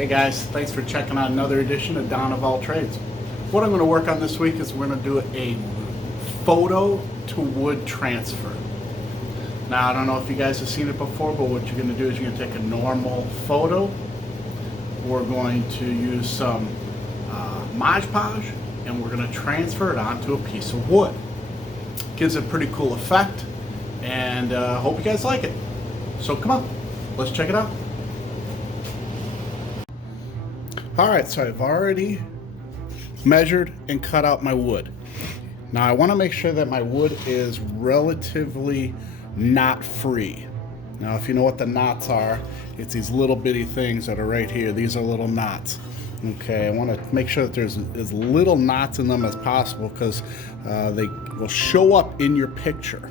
Hey guys, thanks for checking out another edition of Don of All Trades. What I'm going to work on this week is we're going to do a photo to wood transfer. Now I don't know if you guys have seen it before, but what you're going to do is you're going to take a normal photo. We're going to use some Mod Podge and we're going to transfer it onto a piece of wood. Gives a pretty cool effect, and hope you guys like it. So come on, let's check it out. Alright, so I've already measured and cut out my wood. Now I want to make sure that my wood is relatively knot free. Now if you know what the knots are, it's these little bitty things that are right here. These are little knots. Okay, I want to make sure that there's as little knots in them as possible because they will show up in your picture.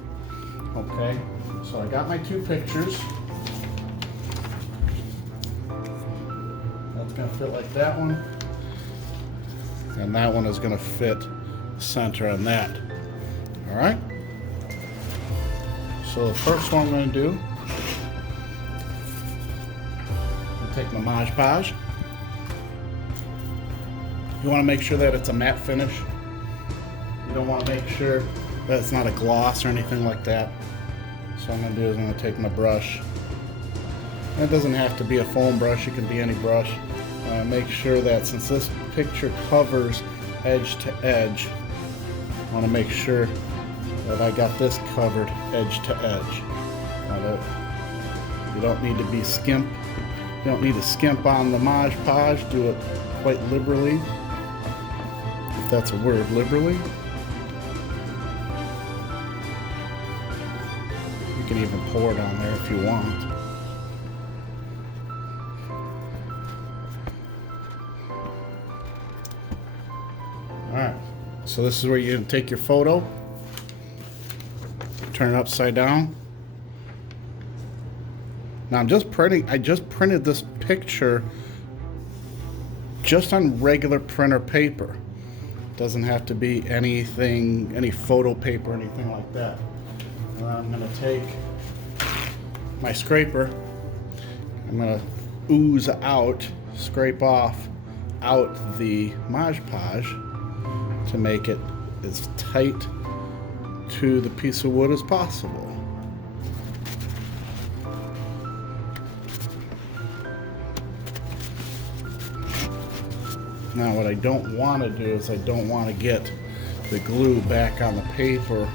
Okay, so I got my two pictures. That's going to fit like that one. And that one is going to fit center on that. All right. So the first one I'm going to do, I'll take my Mod Podge. You want to make sure that it's a matte finish. You don't want to make sure that it's not a gloss or anything like that. So what I'm going to do is I'm going to take my brush. And it doesn't have to be a foam brush, it can be any brush. Make sure that since this picture covers edge to edge, I want to make sure that I got this covered edge to edge. You don't need to be skimp. You don't need to skimp on the Mod Podge. Do it quite liberally. If that's a word, liberally. You can even pour it on there if you want. Alright, so this is where you're going to take your photo, turn it upside down. Now I just printed this picture just on regular printer paper. Doesn't have to be anything, any photo paper or anything like that. And I'm going to take my scraper, I'm going to ooze out, scrape off out the Mod Podge to make it as tight to the piece of wood as possible. Now what I don't want to do is I don't want to get the glue back on the paper,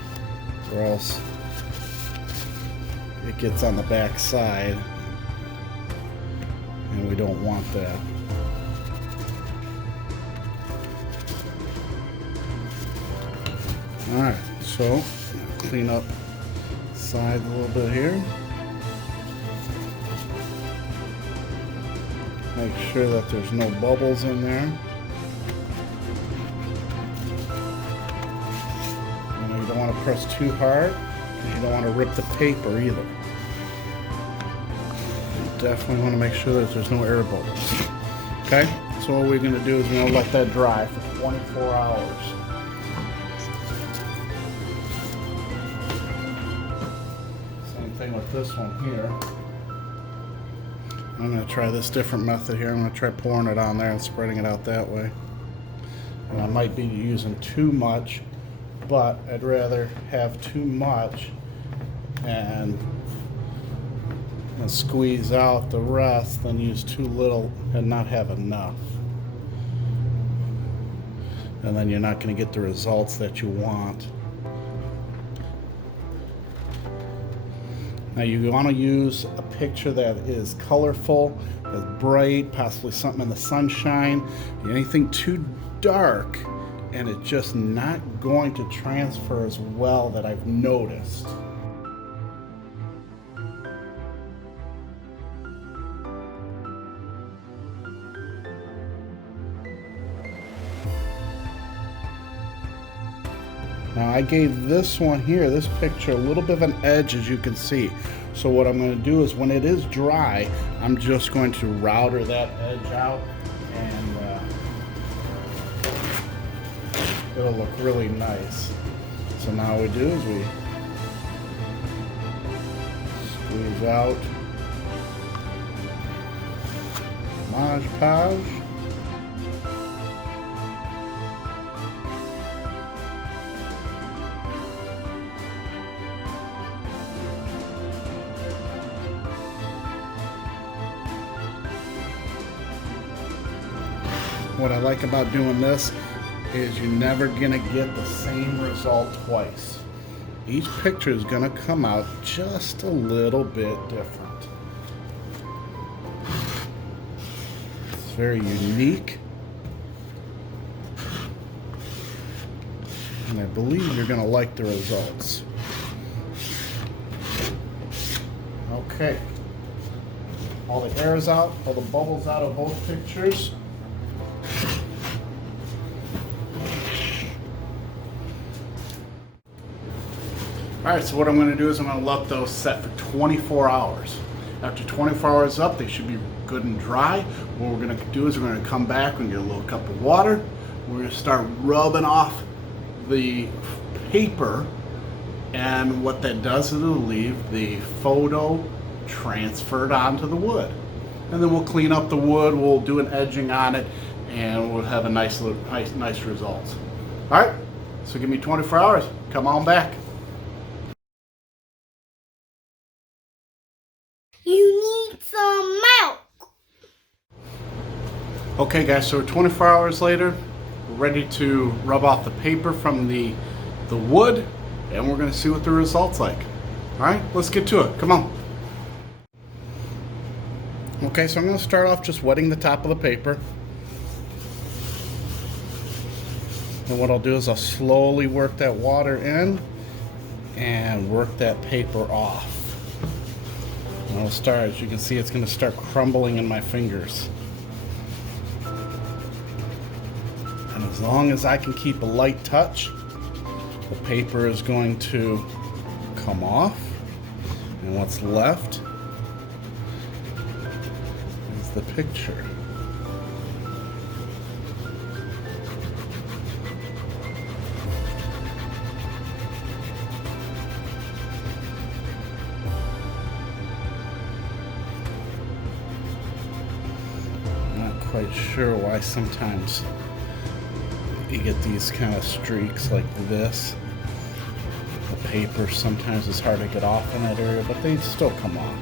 or else it gets on the back side, and we don't want that. Alright, so clean up side a little bit here. Make sure that there's no bubbles in there. You don't want to press too hard, and you don't want to rip the paper either. You definitely want to make sure that there's no air bubbles. Okay, so what we're going to do is we're going to let that dry for 24 hours. With this one here, I'm going to try this different method here. I'm going to try pouring it on there and spreading it out that way. And I might be using too much, but I'd rather have too much and squeeze out the rest than use too little and not have enough. And then you're not going to get the results that you want. Now you want to use a picture that is colorful, that's bright, possibly something in the sunshine. Anything too dark and it's just not going to transfer as well, that I've noticed. Now I gave this one here, this picture, a little bit of an edge, as you can see. So what I'm going to do is when it is dry, I'm just going to router that edge out, and it'll look really nice. So now what we do is we squeeze out Mod Podge. What I like about doing this is you're never gonna get the same result twice. Each picture is gonna come out just a little bit different. It's very unique. And I believe you're gonna like the results. Okay. All the air is out, all the bubbles out of both pictures. Alright, so what I'm going to do is I'm going to let those set for 24 hours. After 24 hours up, they should be good and dry. What we're going to do is we're going to come back and get a little cup of water. We're going to start rubbing off the paper, and what that does is it'll leave the photo transferred onto the wood. And then we'll clean up the wood, we'll do an edging on it, and we'll have a nice results. Alright, so give me 24 hours. Come on back. You need some milk. Okay guys, so 24 hours later, we're ready to rub off the paper from the wood, and we're going to see what the result's like. Alright, let's get to it. Come on. Okay, so I'm going to start off just wetting the top of the paper. And what I'll do is I'll slowly work that water in and work that paper off. And it'll start, as you can see, it's going to start crumbling in my fingers. And as long as I can keep a light touch, the paper is going to come off. And what's left is the picture. Quite sure why sometimes you get these kind of streaks like this. The paper sometimes is hard to get off in that area, but they still come off.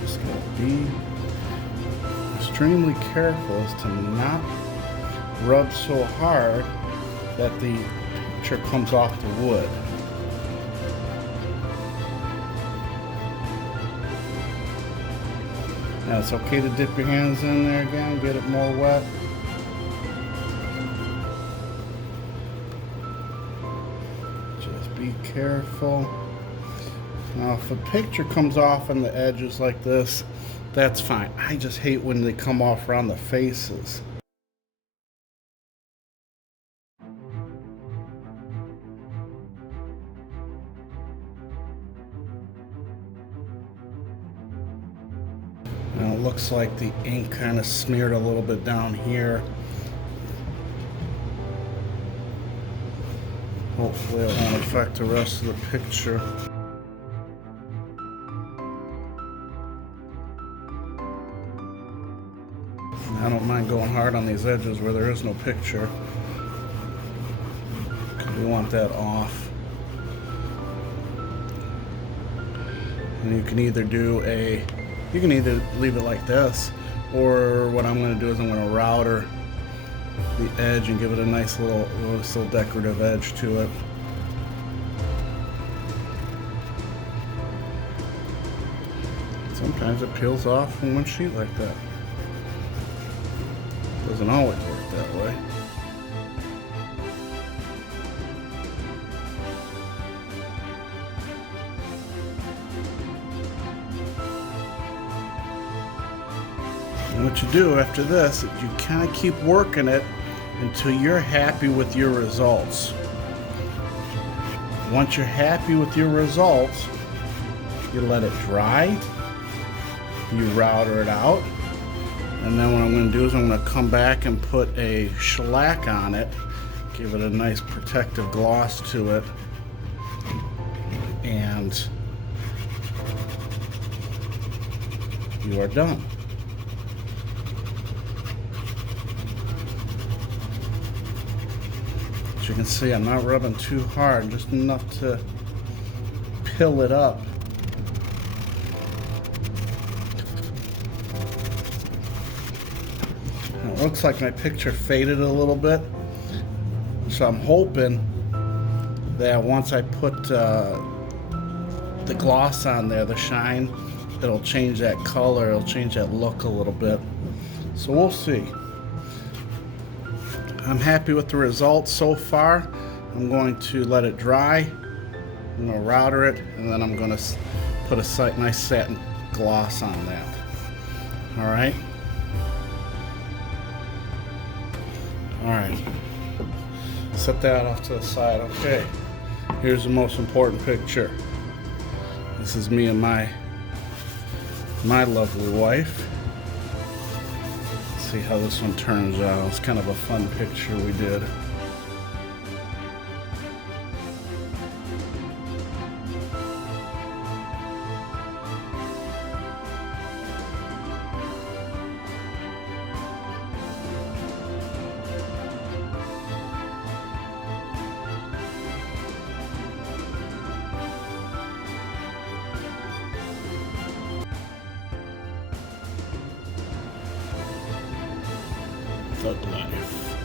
Just gotta be extremely careful as to not rub so hard that the picture comes off the wood. Now it's okay to dip your hands in there again, get it more wet. Just be careful. Now if a picture comes off on the edges like this, that's fine. I just hate when they come off around the faces. And it looks like the ink kind of smeared a little bit down here. Hopefully it won't affect the rest of the picture. I don't mind going hard on these edges where there is no picture. We want that off. And you can either leave it like this, or what I'm going to do is I'm going to router the edge and give it a nice little decorative edge to it. Sometimes it peels off from one sheet like that. Doesn't always work that way. And what you do after this is you kind of keep working it until you're happy with your results. Once you're happy with your results, you let it dry, you router it out, and then what I'm going to do is I'm going to come back and put a shellac on it, give it a nice protective gloss to it, and you are done. As you can see, I'm not rubbing too hard, just enough to pill it up. It looks like my picture faded a little bit, so I'm hoping that once I put the gloss on there, the shine, it'll change that color, it'll change that look a little bit. So we'll see. I'm happy with the results so far. I'm going to let it dry. I'm going to router it, and then I'm going to put a nice satin gloss on that. All right. All right. Set that off to the side. Okay. Here's the most important picture. This is me and my lovely wife. Let's see how this one turns out. It's kind of a fun picture we did. Thug life.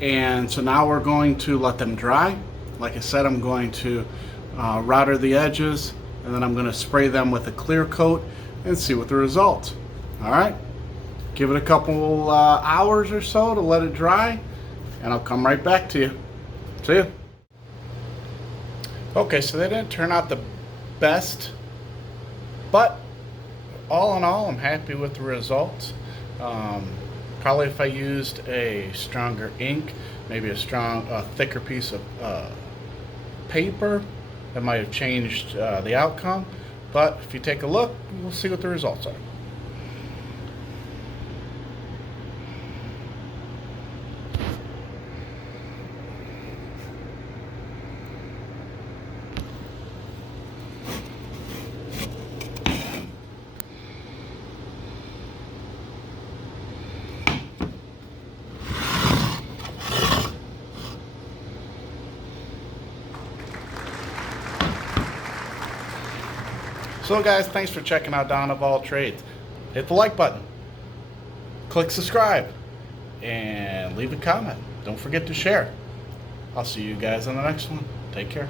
And so now we're going to let them dry. Like I said, I'm going to router the edges, and then I'm going to spray them with a clear coat and see what the results. All right, give it a couple hours or so to let it dry, and I'll come right back to you. See you. Okay, so they didn't turn out the best, but all in all, I'm happy with the results. Probably if I used a stronger ink, maybe a thicker piece of paper, that might have changed the outcome. But if you take a look, we'll see what the results are. So guys, thanks for checking out Don of All Trades. Hit the like button, click subscribe, and leave a comment. Don't forget to share. I'll see you guys on the next one. Take care.